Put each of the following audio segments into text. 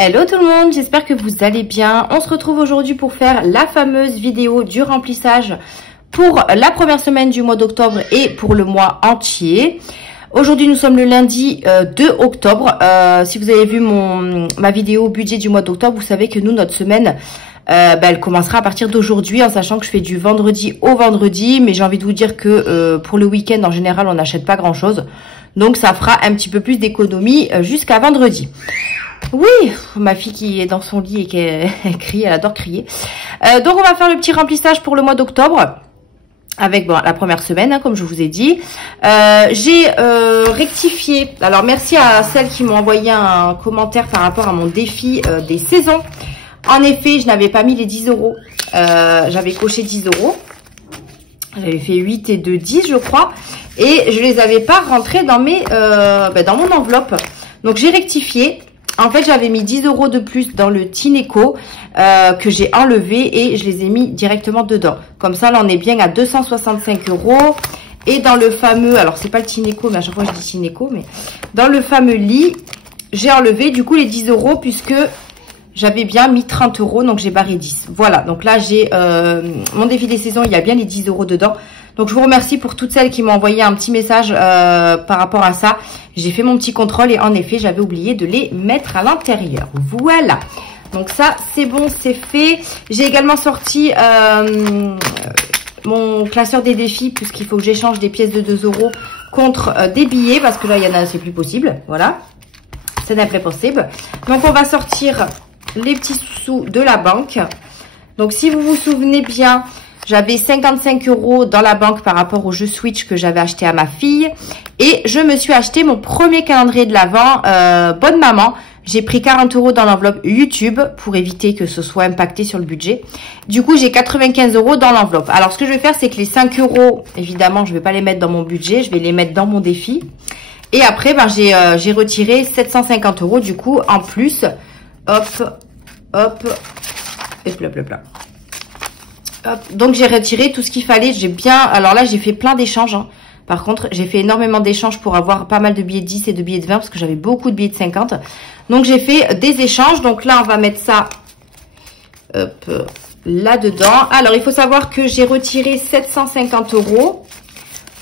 Hello tout le monde, j'espère que vous allez bien. On se retrouve aujourd'hui pour faire la fameuse vidéo du remplissage pour la première semaine du mois d'octobre et pour le mois entier. Aujourd'hui nous sommes le lundi 2 octobre. Si vous avez vu ma vidéo budget du mois d'octobre, vous savez que nous, notre semaine, elle commencera à partir d'aujourd'hui, en sachant que je fais du vendredi au vendredi. Mais j'ai envie de vous dire que pour le week-end, en général, on n'achète pas grand-chose. Donc ça fera un petit peu plus d'économie jusqu'à vendredi. Oui, ma fille qui est dans son lit et qui crie, elle adore crier. Donc on va faire le petit remplissage pour le mois d'octobre. Avec la première semaine, hein, comme je vous ai dit. J'ai rectifié. Alors merci à celles qui m'ont envoyé un commentaire par rapport à mon défi des saisons. En effet, je n'avais pas mis les 10 euros. J'avais coché 10 euros. J'avais fait 8 et 2, 10 je crois. Et je les avais pas rentrés dans dans mon enveloppe. Donc j'ai rectifié. En fait, j'avais mis 10 euros de plus dans le Tineco que j'ai enlevé et je les ai mis directement dedans. Comme ça, là, on est bien à 265 euros. Et dans le fameux, alors c'est pas le Tineco, mais à chaque fois je dis Tineco, mais dans le fameux lit, j'ai enlevé du coup les 10 euros puisque j'avais bien mis 30 euros, donc j'ai barré 10. Voilà, donc là, j'ai mon défi des saisons, il y a bien les 10 euros dedans. Donc, je vous remercie pour toutes celles qui m'ont envoyé un petit message par rapport à ça. J'ai fait mon petit contrôle et en effet, j'avais oublié de les mettre à l'intérieur. Voilà. Donc, ça, c'est bon, c'est fait. J'ai également sorti mon classeur des défis puisqu'il faut que j'échange des pièces de 2 euros contre des billets parce que là, il y en a, c'est plus possible. Voilà. Ça n'est plus possible. Donc, on va sortir les petits sous de la banque. Donc, si vous vous souvenez bien, j'avais 55 euros dans la banque par rapport au jeu Switch que j'avais acheté à ma fille. Et je me suis acheté mon premier calendrier de l'Avent, Bonne Maman. J'ai pris 40 euros dans l'enveloppe YouTube pour éviter que ce soit impacté sur le budget. Du coup, j'ai 95 euros dans l'enveloppe. Alors, ce que je vais faire, c'est que les 5 euros, évidemment, je ne vais pas les mettre dans mon budget. Je vais les mettre dans mon défi. Et après, j'ai retiré 750 euros du coup en plus. Hop, hop, et blablabla. Hop. Donc j'ai retiré tout ce qu'il fallait. J'ai bien. Alors là, j'ai fait plein d'échanges. Hein. Par contre, j'ai fait énormément d'échanges pour avoir pas mal de billets de 10 et de billets de 20 parce que j'avais beaucoup de billets de 50. Donc j'ai fait des échanges. Donc là, on va mettre ça là-dedans. Alors il faut savoir que j'ai retiré 750 euros.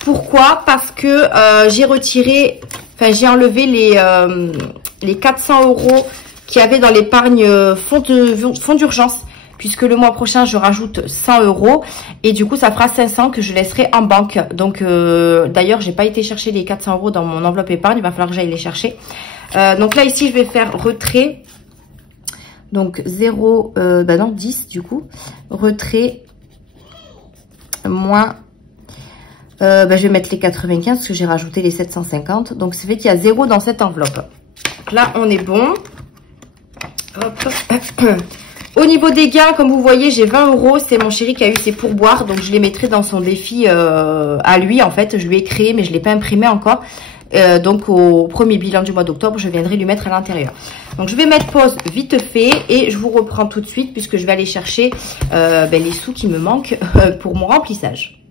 Pourquoi? Parce que j'ai retiré, j'ai enlevé les 400 euros qu'il y avait dans l'épargne fonds d'urgence. Puisque le mois prochain, je rajoute 100 euros. Et du coup, ça fera 500 que je laisserai en banque. Donc, d'ailleurs, j'ai pas été chercher les 400 euros dans mon enveloppe épargne. Il va falloir que j'aille les chercher. Donc là, ici, je vais faire retrait. Donc, 0, 10 du coup. Retrait. Moins. Je vais mettre les 95 parce que j'ai rajouté les 750. Donc, ça fait qu'il y a 0 dans cette enveloppe. Donc là, on est bon. Hop. Au niveau des gains, comme vous voyez, j'ai 20 euros. C'est mon chéri qui a eu ses pourboires. Donc, je les mettrai dans son défi à lui. En fait, je lui ai créé, mais je ne l'ai pas imprimé encore. Donc, au premier bilan du mois d'octobre, je viendrai lui mettre à l'intérieur. Donc, je vais mettre pause vite fait. Et je vous reprends tout de suite puisque je vais aller chercher les sous qui me manquent pour mon remplissage.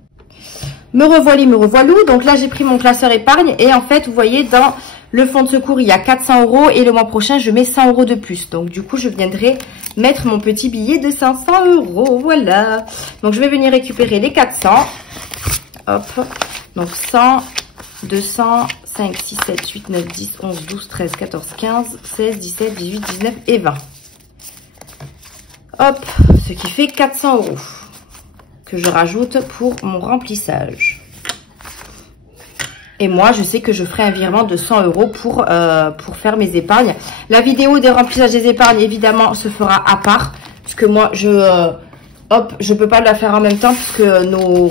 Me revoilà. Donc là, j'ai pris mon classeur épargne. Et en fait, vous voyez, dans le fonds de secours, il y a 400 euros. Et le mois prochain, je mets 100 euros de plus. Donc, du coup, je viendrai mettre mon petit billet de 500 euros. Voilà. Donc, je vais venir récupérer les 400. Hop. Donc, 100, 200, 5, 6, 7, 8, 9, 10, 11, 12, 13, 14, 15, 16, 17, 18, 19 et 20. Hop. Ce qui fait 400 euros que je rajoute pour mon remplissage. Et moi, je sais que je ferai un virement de 100 euros pour faire mes épargnes. La vidéo des remplissages des épargnes, évidemment, se fera à part. Puisque moi, je peux pas la faire en même temps puisque nos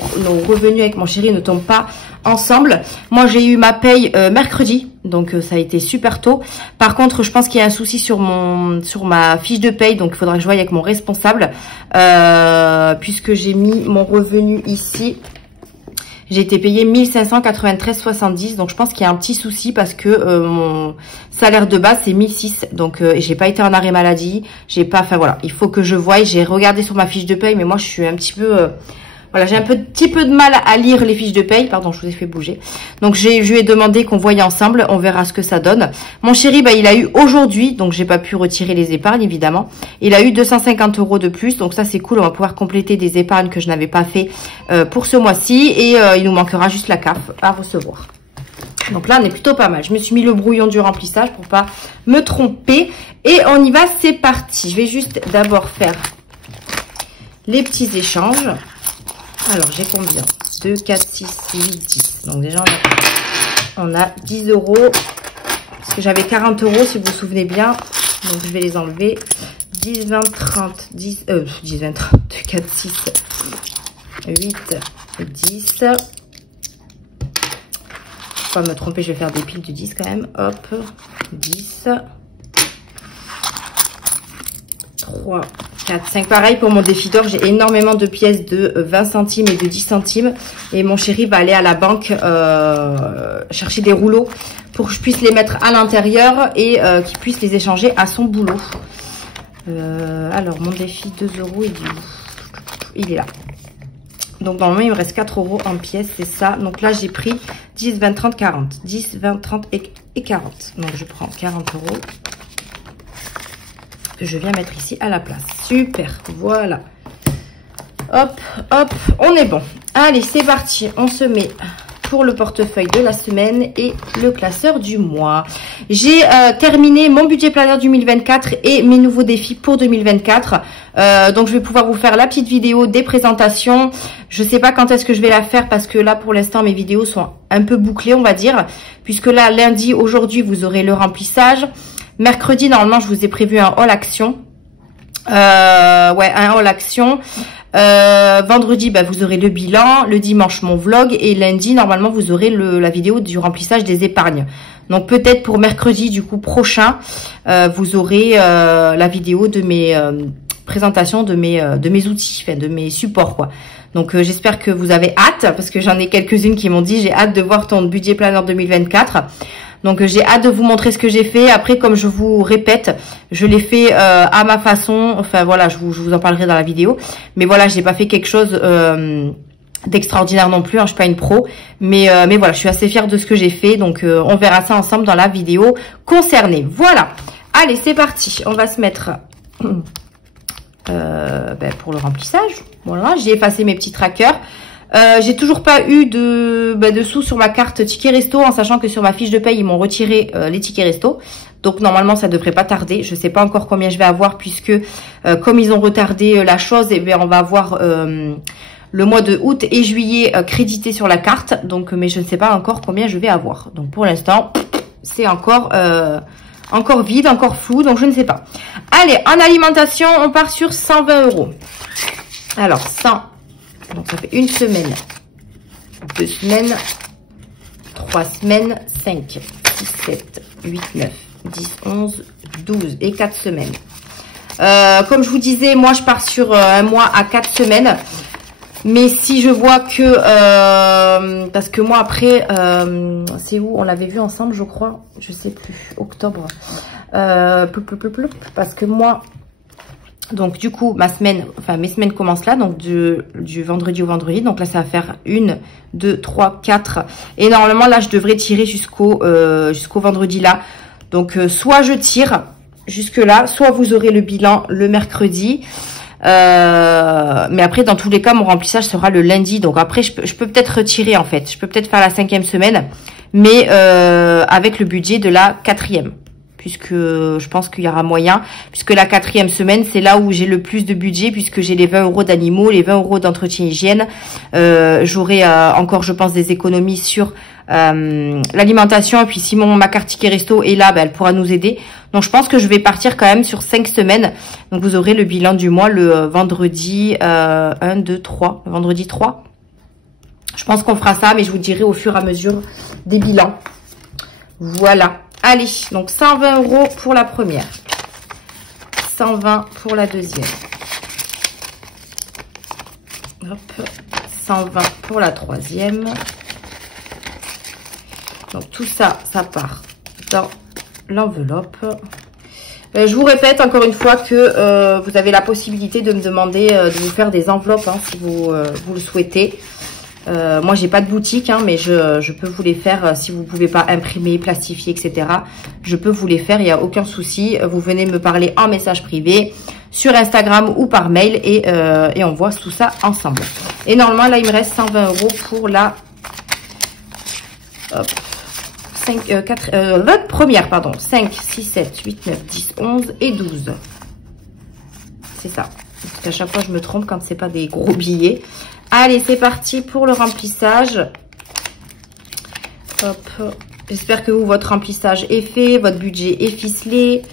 revenus avec mon chéri ne tombent pas ensemble. Moi, j'ai eu ma paye mercredi. Donc, ça a été super tôt. Par contre, je pense qu'il y a un souci sur ma fiche de paye. Donc, il faudra que je voie avec mon responsable. Puisque j'ai mis mon revenu ici. J'ai été payée 1593,70. Donc, je pense qu'il y a un petit souci parce que mon salaire de base, c'est 1006. Donc, j'ai pas été en arrêt maladie. J'ai pas... Enfin, voilà. Il faut que je voie. J'ai regardé sur ma fiche de paye. Mais moi, je suis un petit peu... Voilà, j'ai un petit peu de mal à lire les fiches de paye. Pardon, je vous ai fait bouger. Donc, je lui ai demandé qu'on voyait ensemble. On verra ce que ça donne. Mon chéri, bah, il a eu aujourd'hui, donc j'ai pas pu retirer les épargnes, évidemment. Il a eu 250 € de plus. Donc, ça, c'est cool. On va pouvoir compléter des épargnes que je n'avais pas fait pour ce mois-ci. Et il nous manquera juste la CAF à recevoir. Donc là, on est plutôt pas mal. Je me suis mis le brouillon du remplissage pour pas me tromper. Et on y va, c'est parti. Je vais juste d'abord faire les petits échanges. Alors, j'ai combien? 2, 4, 6, 8, 10. Donc déjà, on a 10 €. Parce que j'avais 40 €, si vous vous souvenez bien. Donc, je vais les enlever. 10, 20, 30, 10, 10, 20, 30, 2, 4, 6, 8, 10. Pas me tromper, je vais faire des piles de 10 quand même. Hop, 10, 3, 4, 5. Pareil pour mon défi d'or, j'ai énormément de pièces de 20 centimes et de 10 centimes. Et mon chéri va aller à la banque chercher des rouleaux pour que je puisse les mettre à l'intérieur et qu'il puisse les échanger à son boulot. Alors, mon défi 2 €, il est là. Donc, normalement, il me reste 4 € en pièces, c'est ça. Donc là, j'ai pris 10, 20, 30, 40. 10, 20, 30 et 40. Donc, je prends 40 € que je viens mettre ici à la place. Super, voilà. Hop, hop, on est bon. Allez, c'est parti. On se met pour le portefeuille de la semaine et le classeur du mois. J'ai terminé mon budget planner 2024 et mes nouveaux défis pour 2024. Donc, je vais pouvoir vous faire la petite vidéo des présentations. Je sais pas quand est-ce que je vais la faire parce que là, pour l'instant, mes vidéos sont un peu bouclées, on va dire. Puisque là, lundi, aujourd'hui, vous aurez le remplissage. Mercredi, normalement, je vous ai prévu un haul action. Un haul action. Vendredi, bah, vous aurez le bilan. Le dimanche, mon vlog. Et lundi, normalement, vous aurez la vidéo du remplissage des épargnes. Donc, peut-être pour mercredi, du coup, prochain, vous aurez la vidéo de mes présentations de mes outils, enfin, de mes supports, quoi. Donc, j'espère que vous avez hâte, parce que j'en ai quelques-unes qui m'ont dit, j'ai hâte de voir ton budget planner 2024. Donc, j'ai hâte de vous montrer ce que j'ai fait. Après, comme je vous répète, je l'ai fait à ma façon. Enfin, voilà, je vous en parlerai dans la vidéo. Mais voilà, j'ai pas fait quelque chose d'extraordinaire non plus. Hein, je suis pas une pro. Mais voilà, je suis assez fière de ce que j'ai fait. Donc, on verra ça ensemble dans la vidéo concernée. Voilà. Allez, c'est parti. On va se mettre pour le remplissage. Voilà, j'ai effacé mes petits trackers. J'ai toujours pas eu de sous sur ma carte ticket resto, en sachant que sur ma fiche de paye, ils m'ont retiré les tickets resto. Donc, normalement, ça devrait pas tarder. Je sais pas encore combien je vais avoir puisque, comme ils ont retardé la chose, eh bien, on va avoir le mois de août et juillet crédité sur la carte. Donc, mais je ne sais pas encore combien je vais avoir. Donc, pour l'instant, c'est encore vide, encore flou. Donc, je ne sais pas. Allez, en alimentation, on part sur 120 €. Alors, 100. Donc, ça fait une semaine, 2 semaines, 3 semaines, 5, 6, 7, 8, 9, 10, 11, 12 et 4 semaines. Comme je vous disais, moi, je pars sur un mois à 4 semaines. Mais si je vois que... parce que moi, après, c'est où? On l'avait vu ensemble, je crois. Je sais plus. Octobre. Parce que moi... Donc, du coup, mes semaines commencent là, donc du vendredi au vendredi. Donc là, ça va faire 1, 2, 3, 4. Et normalement, là, je devrais tirer jusqu'au vendredi là. Donc, soit je tire jusque là, soit vous aurez le bilan le mercredi. Mais après, dans tous les cas, mon remplissage sera le lundi. Donc après, je peux peut-être retirer, en fait. Je peux peut-être faire la 5e semaine, mais avec le budget de la 4e. Puisque je pense qu'il y aura moyen, puisque la 4e semaine, c'est là où j'ai le plus de budget, puisque j'ai les 20 € d'animaux, les 20 € d'entretien hygiène. J'aurai encore, je pense, des économies sur l'alimentation. Et puis si ma carte ticket resto est là, elle pourra nous aider. Donc je pense que je vais partir quand même sur 5 semaines. Donc vous aurez le bilan du mois le vendredi 1, 2, 3. Le vendredi 3. Je pense qu'on fera ça, mais je vous dirai au fur et à mesure des bilans. Voilà. Allez, donc 120 € pour la première, 120 pour la deuxième, hop, 120 pour la troisième. Donc tout ça, ça part dans l'enveloppe. Je vous répète encore une fois que vous avez la possibilité de me demander de vous faire des enveloppes hein, si vous le souhaitez. Moi, j'ai pas de boutique, hein, mais je peux vous les faire si vous pouvez pas imprimer, plastifier, etc. Je peux vous les faire, il n'y a aucun souci. Vous venez me parler en message privé, sur Instagram ou par mail et on voit tout ça ensemble. Et normalement, là, il me reste 120 € pour la... Hop. 20 première, pardon. 5, 6, 7, 8, 9, 10, 11 et 12. C'est ça. Parce qu'à chaque fois, je me trompe quand c'est pas des gros billets. Allez, c'est parti pour le remplissage. Hop. J'espère que vous, votre remplissage est fait, votre budget est ficelé.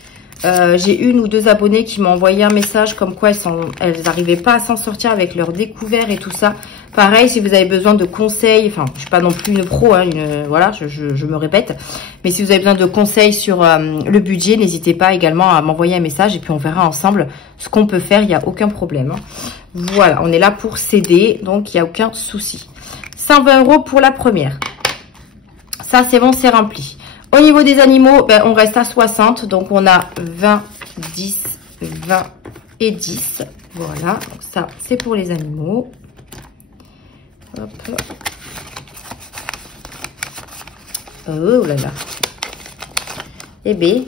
J'ai une ou deux abonnées qui m'ont envoyé un message comme quoi elles n'arrivaient pas à s'en sortir avec leur découvert et tout ça. Pareil, si vous avez besoin de conseils, enfin, je suis pas non plus une pro, hein, voilà, je me répète. Mais si vous avez besoin de conseils sur le budget, n'hésitez pas également à m'envoyer un message et puis on verra ensemble ce qu'on peut faire, il n'y a aucun problème. Hein. Voilà, on est là pour s'aider, donc il n'y a aucun souci. 120 € pour la première. Ça, c'est bon, c'est rempli. Au niveau des animaux, ben, on reste à 60. Donc, on a 20, 10, 20 et 10. Voilà. Donc, ça, c'est pour les animaux. Hop. Oh là là. Et B.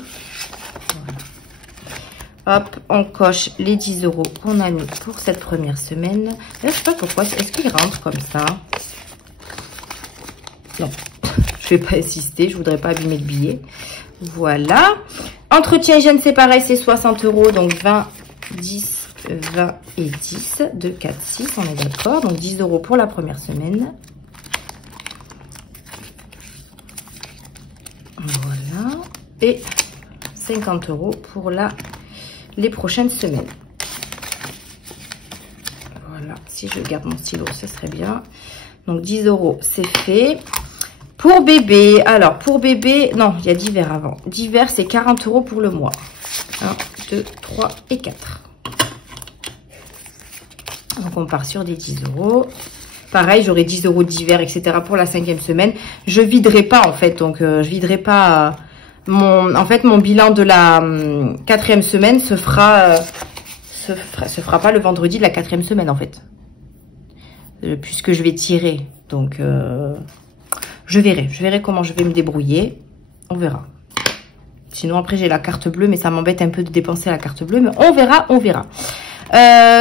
Voilà. Hop, on coche les 10 € qu'on a mis pour cette première semaine. Là, je sais pas pourquoi. Est-ce qu'il rentre comme ça? Non. Je vais pas insister, je voudrais pas abîmer le billet. Voilà. Entretien hygiène, c'est pareil, c'est 60 €. Donc 20, 10, 20 et 10. 2, 4, 6, on est d'accord. Donc 10 € pour la première semaine. Voilà. Et 50 € pour les prochaines semaines. Voilà. Si je garde mon stylo, ce serait bien. Donc 10 €, c'est fait. Pour bébé, alors pour bébé, non, il y a divers avant. Divers, c'est 40 € pour le mois. 1, 2, 3 et 4. Donc on part sur des 10 €. Pareil, j'aurai 10 € d'hiver, etc. pour la 5e semaine. Je viderai pas en fait, donc je viderai pas mon bilan de la 4e semaine se fera pas le vendredi de la 4e semaine en fait. Puisque je vais tirer, donc... je verrai comment je vais me débrouiller. On verra. Sinon, après, j'ai la carte bleue, mais ça m'embête un peu de dépenser la carte bleue. Mais on verra, on verra.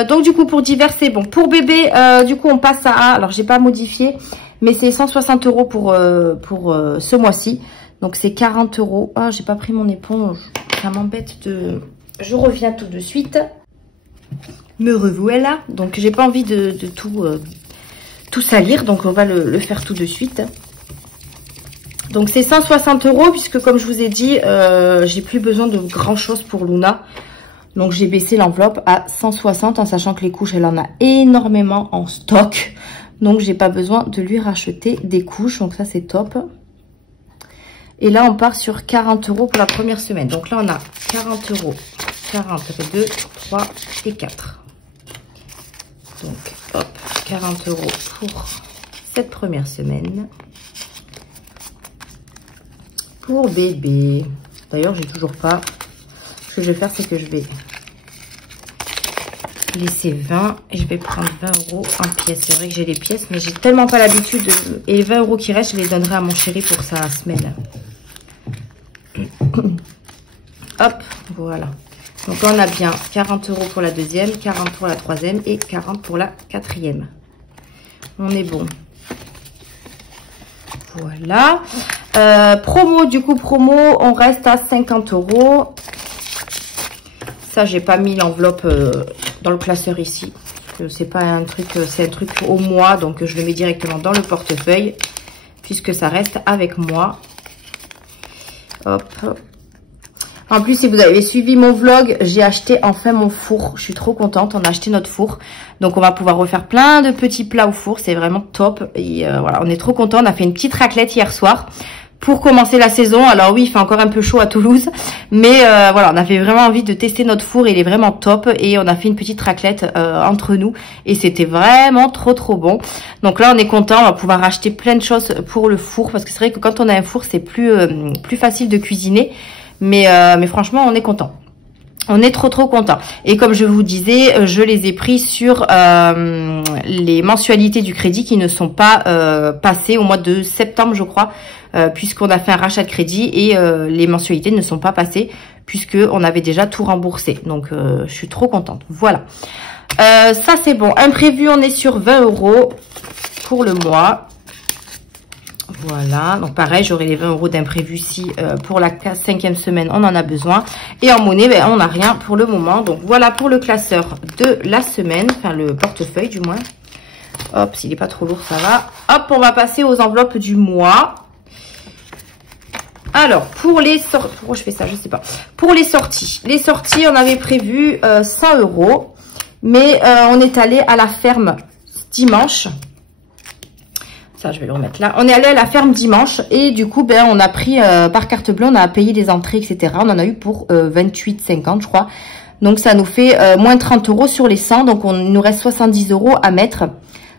Donc, du coup, pour divers, c'est bon. Pour bébé, du coup, on passe à... Alors, j'ai pas modifié, mais c'est 160 € pour ce mois-ci. Donc, c'est 40 €. Ah, j'ai pas pris mon éponge. Ça m'embête de... Je reviens tout de suite. Me revoilà. Donc, j'ai pas envie de tout salir. Donc, on va le faire tout de suite. Donc c'est 160 € puisque comme je vous ai dit, j'ai plus besoin de grand chose pour Luna. Donc j'ai baissé l'enveloppe à 160 en sachant que les couches, elle en a énormément en stock. Donc j'ai pas besoin de lui racheter des couches. Donc ça c'est top. Et là on part sur 40 € pour la première semaine. Donc là on a 40 €. 40, ça fait 2, 3 et 4. Donc hop, 40 € pour cette première semaine. Pour bébé, d'ailleurs j'ai toujours pas, ce que je vais faire c'est que je vais laisser 20 et je vais prendre 20 € en pièces. C'est vrai que j'ai les pièces mais j'ai tellement pas l'habitude et les 20 € qui restent je les donnerai à mon chéri pour sa semaine. Hop, voilà. Donc on a bien 40 € pour la deuxième, 40 pour la troisième et 40 pour la quatrième. On est bon. Voilà. Promo, du coup, promo, on reste à 50 €. Ça, j'ai pas mis l'enveloppe dans le classeur ici. C'est pas un truc, c'est un truc au mois, donc je le mets directement dans le portefeuille, puisque ça reste avec moi. Hop. En plus, si vous avez suivi mon vlog, j'ai acheté enfin mon four. Je suis trop contente, on a acheté notre four. Donc, on va pouvoir refaire plein de petits plats au four. C'est vraiment top. Et voilà, on est trop contents. On a fait une petite raclette hier soir pour commencer la saison. Alors oui, il fait encore un peu chaud à Toulouse. Mais voilà, on avait vraiment envie de tester notre four. Il est vraiment top. Et on a fait une petite raclette entre nous. Et c'était vraiment trop bon. Donc là, on est content. On va pouvoir acheter plein de choses pour le four. Parce que c'est vrai que quand on a un four, c'est plus facile de cuisiner. Mais franchement, on est content. On est trop content. Et comme je vous disais, je les ai pris sur les mensualités du crédit qui ne sont pas passées au mois de septembre, je crois, puisqu'on a fait un rachat de crédit et les mensualités ne sont pas passées puisque on avait déjà tout remboursé. Donc, je suis trop contente. Voilà. Ça, c'est bon. Imprévu, on est sur 20 € pour le mois. Voilà, donc pareil, j'aurai les 20 € d'imprévu si pour la 5e semaine, on en a besoin. Et en monnaie, ben, on n'a rien pour le moment. Donc voilà pour le classeur de la semaine, enfin le portefeuille du moins. Hop, s'il n'est pas trop lourd, ça va. Hop, on va passer aux enveloppes du mois. Alors, pour les sorties, pourquoi je fais ça, je sais pas. Pour les sorties, on avait prévu 100 €, mais on est allé à la ferme dimanche. Ça, je vais le remettre là. On est allé à la ferme dimanche et du coup, ben, on a pris par carte bleue, on a payé les entrées, etc. On en a eu pour 28,50, je crois. Donc, ça nous fait moins 30 € sur les 100. Donc, il nous reste 70 € à mettre.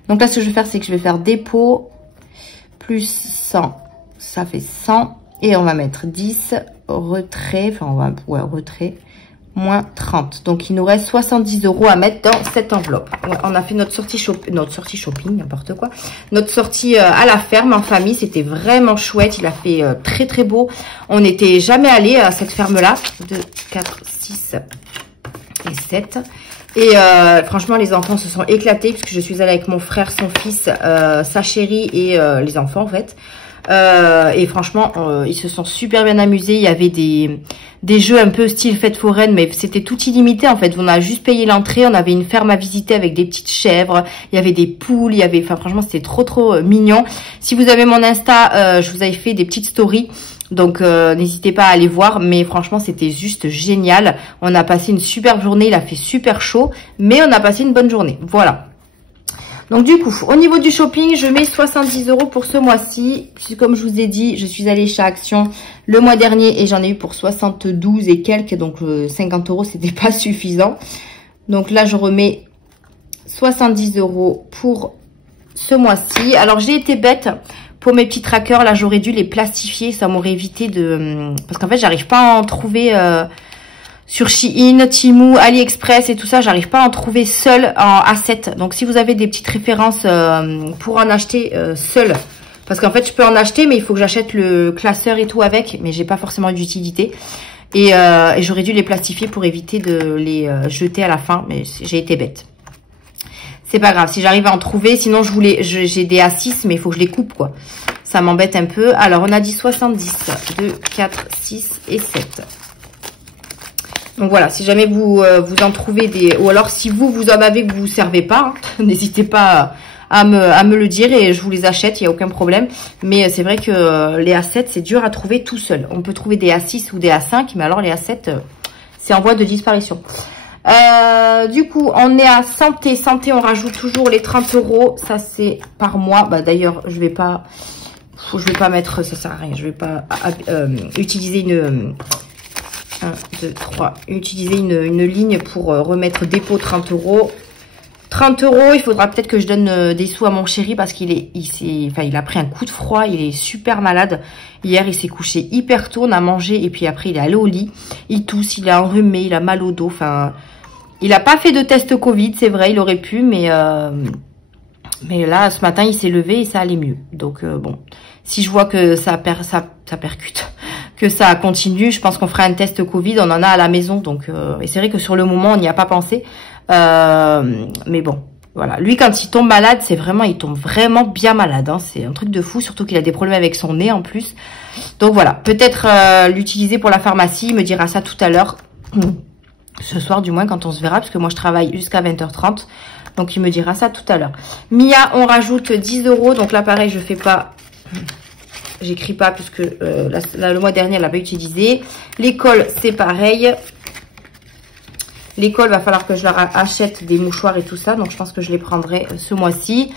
Donc là, ce que je vais faire, c'est que je vais faire dépôt plus 100. Ça fait 100. Et on va mettre 10, retrait, enfin, on va, ouais, retrait, moins 30. Donc, il nous reste 70 € à mettre dans cette enveloppe. On a fait notre sortie shopping, n'importe quoi. Notre sortie à la ferme en famille, c'était vraiment chouette. Il a fait très beau. On n'était jamais allé à cette ferme-là. 2, 4, 6 et 7. Et franchement, les enfants se sont éclatés puisque je suis allée avec mon frère, son fils, sa chérie et les enfants en fait. Et franchement, ils se sont super bien amusés. Il y avait des jeux un peu style fête foraine, mais c'était tout illimité en fait. On a juste payé l'entrée. On avait une ferme à visiter avec des petites chèvres. Il y avait des poules. Il y avait, enfin franchement, c'était trop mignon. Si vous avez mon Insta, je vous avais fait des petites stories. Donc n'hésitez pas à aller voir, mais franchement c'était juste génial. On a passé une super journée, il a fait super chaud, mais on a passé une bonne journée. Voilà. Donc du coup, au niveau du shopping, je mets 70 € pour ce mois-ci. Comme je vous ai dit, je suis allée chez Action le mois dernier et j'en ai eu pour 72 et quelques. Donc 50 € c'était pas suffisant. Donc là je remets 70 € pour ce mois-ci. Alors j'ai été bête. Pour mes petits trackers, là, j'aurais dû les plastifier. Ça m'aurait évité de... Parce qu'en fait, j'arrive pas à en trouver sur Shein, Temu, AliExpress et tout ça. J'arrive pas à en trouver seul en A7. Donc, si vous avez des petites références pour en acheter seul. Parce qu'en fait, je peux en acheter, mais il faut que j'achète le classeur et tout avec. Mais j'ai pas forcément d'utilité. Et j'aurais dû les plastifier pour éviter de les jeter à la fin. Mais j'ai été bête. C'est pas grave, si j'arrive à en trouver, sinon j'ai des A6, mais il faut que je les coupe, quoi. Ça m'embête un peu. Alors, on a dit 70, 2, 4, 6 et 7. Donc voilà, si jamais vous en trouvez des... Ou alors, si vous en avez que vous ne servez pas, hein, n'hésitez pas à me le dire et je vous les achète, il n'y a aucun problème. Mais c'est vrai que les A7, c'est dur à trouver tout seul. On peut trouver des A6 ou des A5, mais alors les A7, c'est en voie de disparition. Du coup, on est à santé. Santé, on rajoute toujours les 30 €. Ça, c'est par mois. Bah, d'ailleurs, je vais pas mettre, ça sert à rien. Je vais pas utiliser une 1, 2, 3. Utiliser une ligne pour remettre dépôt 30 €. 30 €, il faudra peut-être que je donne des sous à mon chéri parce qu'il a pris un coup de froid, il est super malade. Hier, il s'est couché hyper tôt, on a mangé et puis après, il est allé au lit. Il tousse, il est enrhumé, il a mal au dos. Enfin, il n'a pas fait de test Covid, c'est vrai, il aurait pu, mais là, ce matin, il s'est levé et ça allait mieux. Donc, bon, si je vois que ça percute, que ça continue, je pense qu'on fera un test Covid, on en a à la maison. Donc, et c'est vrai que sur le moment, on n'y a pas pensé. Mais bon, voilà. Lui, quand il tombe malade, il tombe vraiment bien malade. Hein. C'est un truc de fou, surtout qu'il a des problèmes avec son nez en plus. Donc voilà, peut-être l'utiliser pour la pharmacie. Il me dira ça tout à l'heure. Ce soir, du moins, quand on se verra, parce que moi, je travaille jusqu'à 20h30. Donc, il me dira ça tout à l'heure. Mia, on rajoute 10 €. Donc là, pareil, je fais pas... J'écris pas, puisque le mois dernier, elle l'a pas utilisé. L'école, c'est pareil. L'école, va falloir que je leur achète des mouchoirs et tout ça. Donc, je pense que je les prendrai ce mois-ci.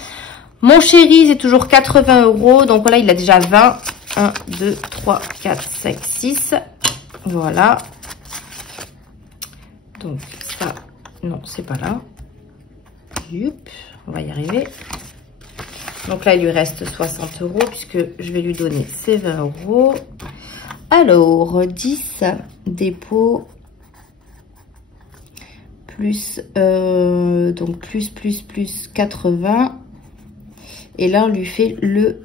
Mon chéri, c'est toujours 80 €. Donc là, il a déjà 20. 1, 2, 3, 4, 5, 6. Voilà. Donc, ça, non, c'est pas là. Youp, on va y arriver. Donc là, il lui reste 60 € puisque je vais lui donner ses 20 €. Alors, 10, dépôt... plus, donc plus 80. Et là, on lui fait le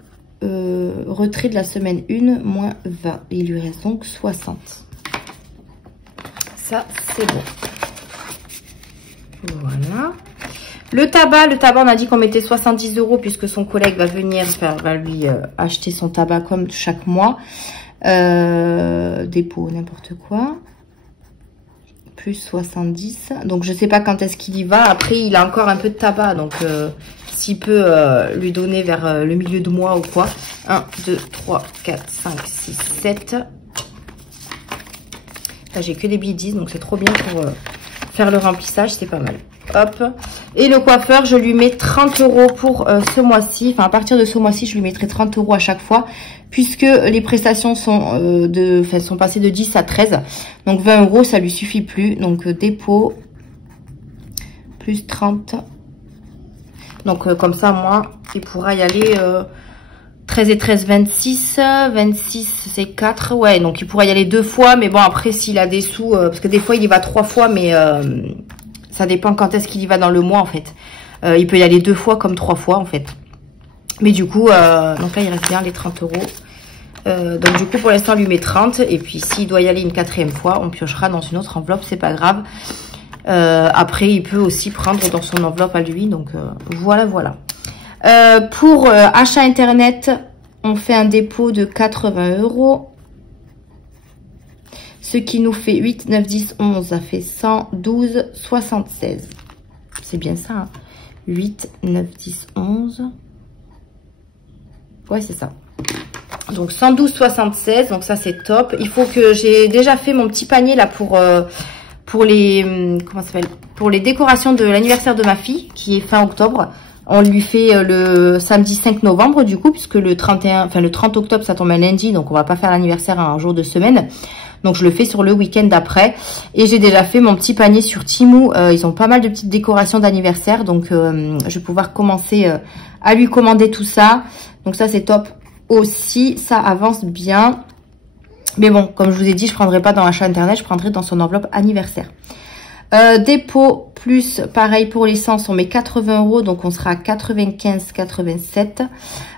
retrait de la semaine 1, moins 20. Il lui reste donc 60. Ça, c'est bon. Voilà. Le tabac, on a dit qu'on mettait 70 € puisque son collègue va venir va lui acheter son tabac comme chaque mois. Dépôt, n'importe quoi. Plus 70. Donc, je sais pas quand est-ce qu'il y va. Après, il a encore un peu de tabac. Donc, s'il peut lui donner vers le milieu de mois ou quoi. 1, 2, 3, 4, 5, 6, 7. Là, j'ai que des billets 10. Donc, c'est trop bien pour faire le remplissage. C'est pas mal. Hop. Et le coiffeur, je lui mets 30 € pour ce mois-ci. Enfin, à partir de ce mois-ci, je lui mettrai 30 € à chaque fois. Puisque les prestations sont, sont passées de 10 à 13. Donc 20 €, ça lui suffit plus. Donc dépôt, plus 30. Donc comme ça, moi, il pourra y aller 13 et 13, 26. 26, c'est 4. Ouais, donc il pourra y aller 2 fois. Mais bon, après, s'il a des sous, parce que des fois, il y va 3 fois, mais ça dépend quand est-ce qu'il y va dans le mois, en fait. Il peut y aller 2 fois comme 3 fois, en fait. Mais du coup, donc là, il reste bien les 30 €. Donc du coup, pour l'instant, on lui met 30. Et puis, s'il doit y aller une 4e fois, on piochera dans une autre enveloppe. C'est pas grave. Après, il peut aussi prendre dans son enveloppe à lui. Donc, voilà. Pour achat Internet, on fait un dépôt de 80 €. Ce qui nous fait 8, 9, 10, 11. Ça fait 112, 76. C'est bien ça, hein. 8, 9, 10, 11... Ouais, c'est ça. Donc 112,76. Donc ça, c'est top. Il faut que j'ai déjà fait mon petit panier là pour les comment ça s'appelle, pour les décorations de l'anniversaire de ma fille qui est fin octobre. On lui fait le samedi 5 novembre du coup, puisque le 30 octobre ça tombe un lundi, donc on va pas faire l'anniversaire un jour de semaine. Donc je le fais sur le week-end d'après. Et j'ai déjà fait mon petit panier sur Temu. Ils ont pas mal de petites décorations d'anniversaire. Donc je vais pouvoir commencer à lui commander tout ça. Donc ça c'est top aussi. Ça avance bien. Mais bon, comme je vous ai dit, je ne prendrai pas dans l'achat Internet. Je prendrai dans son enveloppe anniversaire. Dépôt plus, pareil pour l'essence, on met 80 €. Donc on sera à 95, 87.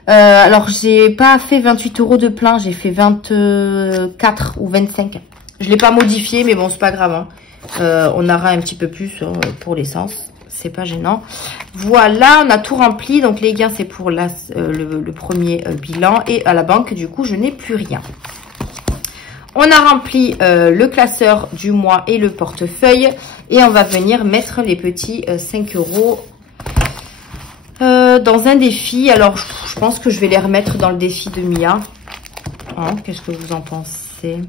Alors j'ai pas fait 28 € de plein. J'ai fait 24 ou 25. Je l'ai pas modifié, mais bon, c'est pas grave, hein. On aura un petit peu plus pour l'essence. C'est pas gênant. Voilà, on a tout rempli. Donc les gains, c'est pour le premier bilan. Et à la banque, du coup, je n'ai plus rien. On a rempli le classeur du mois et le portefeuille. Et on va venir mettre les petits 5 € dans un défi. Alors, je pense que je vais les remettre dans le défi de Mia. Hein, qu'est-ce que vous en pensez?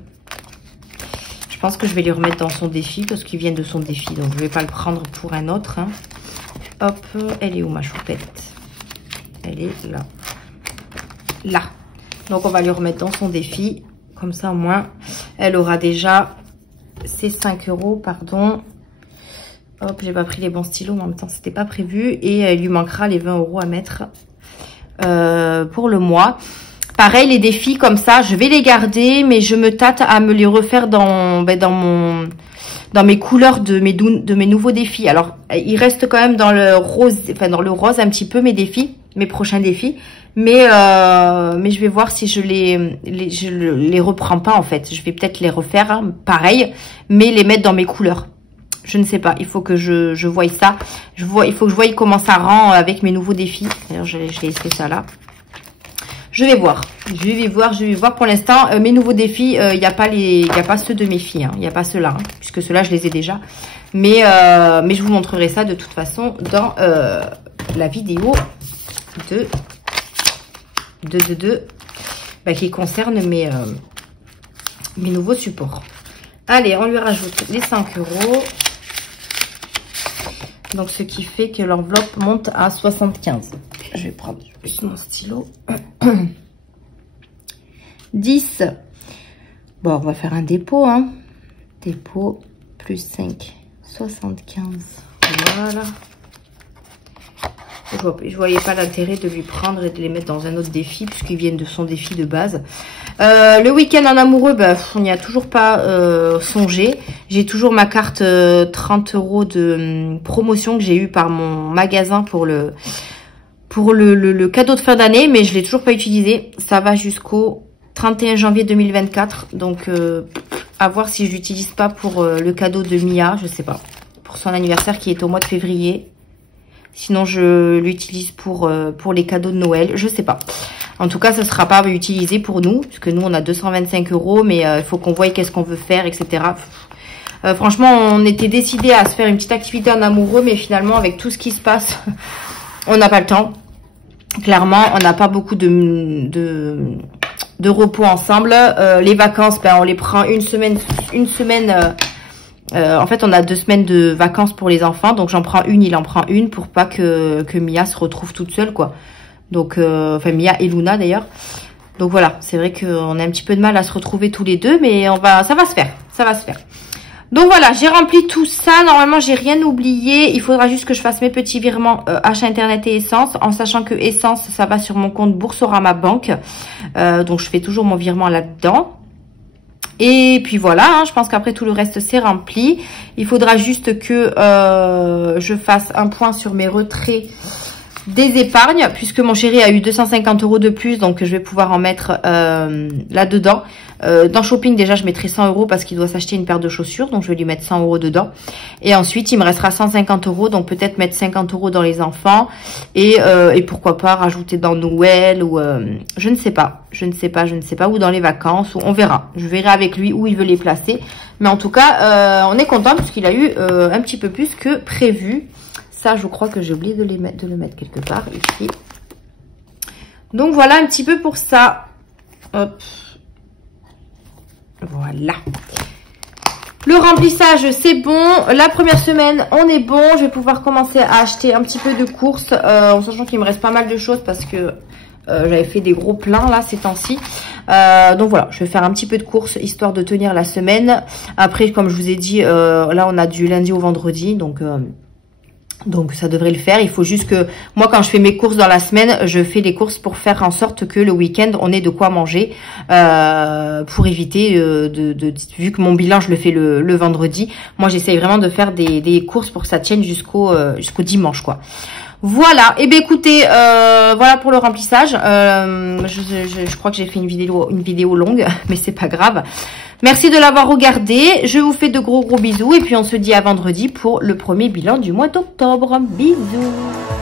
Je pense que je vais les remettre dans son défi parce qu'ils viennent de son défi. Donc, je ne vais pas le prendre pour un autre. Hein. Hop, elle est où ma choupette? Elle est là. Là. Donc, on va lui remettre dans son défi. Comme ça, au moins, elle aura déjà ses 5 €, pardon. Hop, j'ai pas pris les bons stylos, mais en même temps, c'était pas prévu. Et il lui manquera les 20 € à mettre pour le mois. Pareil, les défis comme ça, je vais les garder, mais je me tâte à me les refaire dans mes couleurs de mes nouveaux défis. Alors, il reste quand même dans le rose, rose un petit peu mes défis, mes prochains défis. Mais je vais voir si je les reprends pas en fait. Je vais peut-être les refaire, hein, pareil, mais les mettre dans mes couleurs. Je ne sais pas, il faut que je voie ça. Il faut que je voie comment ça rend avec mes nouveaux défis. D'ailleurs, je vais essayer ça là. Je vais voir. Pour l'instant, mes nouveaux défis, il n'y a pas ceux de mes filles. Hein. Il n'y a pas ceux-là, hein, puisque ceux-là, je les ai déjà. Mais je vous montrerai ça de toute façon dans la vidéo qui concerne mes nouveaux supports. Allez, on lui rajoute les 5 €. Donc, ce qui fait que l'enveloppe monte à 75. Je vais prendre juste mon stylo. 10. Bon, on va faire un dépôt. Hein. Dépôt plus 5, 75. Voilà. Je voyais pas l'intérêt de lui prendre et de les mettre dans un autre défi puisqu'ils viennent de son défi de base. Le week-end en amoureux, bah, on n'y a toujours pas songé. J'ai toujours ma carte 30 € de promotion que j'ai eu par mon magasin pour le cadeau de fin d'année, mais je l'ai toujours pas utilisé. Ça va jusqu'au 31 janvier 2024, donc à voir si je l'utilise pas pour le cadeau de Mia, je sais pas, pour son anniversaire qui est au mois de février. Sinon, je l'utilise pour les cadeaux de Noël. Je sais pas. En tout cas, ce sera pas utilisé pour nous. Puisque nous, on a 225 €. Mais il faut qu'on voie qu'est-ce qu'on veut faire, etc. Franchement, on était décidé à se faire une petite activité en amoureux. Mais finalement, avec tout ce qui se passe, on n'a pas le temps. Clairement, on n'a pas beaucoup de repos ensemble. Les vacances, ben, on les prend une semaine. En fait, on a 2 semaines de vacances pour les enfants. Donc, j'en prends une, il en prend une pour pas que Mia se retrouve toute seule, quoi. Donc, enfin, Mia et Luna, d'ailleurs. Donc, voilà. C'est vrai qu'on a un petit peu de mal à se retrouver tous les deux. Mais ça va se faire. Ça va se faire. Donc, voilà. J'ai rempli tout ça. Normalement, j'ai rien oublié. Il faudra juste que je fasse mes petits virements achat internet et essence. En sachant que essence, ça va sur mon compte Boursorama Banque. Donc, je fais toujours mon virement là-dedans. Et puis voilà, hein, je pense qu'après tout le reste c'est rempli. Il faudra juste que je fasse un point sur mes retraits des épargnes, puisque mon chéri a eu 250 € de plus, donc je vais pouvoir en mettre là-dedans. Dans shopping, déjà, je mettrai 100 € parce qu'il doit s'acheter une paire de chaussures, donc je vais lui mettre 100 € dedans. Et ensuite, il me restera 150 €, donc peut-être mettre 50 € dans les enfants et pourquoi pas rajouter dans Noël ou je ne sais pas, ou dans les vacances, ou on verra. Je verrai avec lui où il veut les placer, mais en tout cas, on est content puisqu'il a eu un petit peu plus que prévu. Ça, je crois que j'ai oublié de le mettre quelque part ici. Donc voilà un petit peu pour ça. Hop. Voilà. Le remplissage, c'est bon. La première semaine, on est bon. Je vais pouvoir commencer à acheter un petit peu de courses. En sachant qu'il me reste pas mal de choses parce que j'avais fait des gros pleins là ces temps-ci. Donc voilà, je vais faire un petit peu de courses histoire de tenir la semaine. Après, comme je vous ai dit, là on a du lundi au vendredi. Donc ça devrait le faire. Il faut juste que moi, quand je fais mes courses dans la semaine, je fais les courses pour faire en sorte que le week-end on ait de quoi manger, pour éviter vu que mon bilan je le fais le vendredi. Moi j'essaye vraiment de faire des courses pour que ça tienne jusqu'au dimanche, quoi. Voilà. Et bien écoutez, voilà pour le remplissage. Je crois que j'ai fait une vidéo longue, mais c'est pas grave. Merci de l'avoir regardé. Je vous fais de gros bisous. Et puis on se dit à vendredi pour le premier bilan du mois d'octobre. Bisous.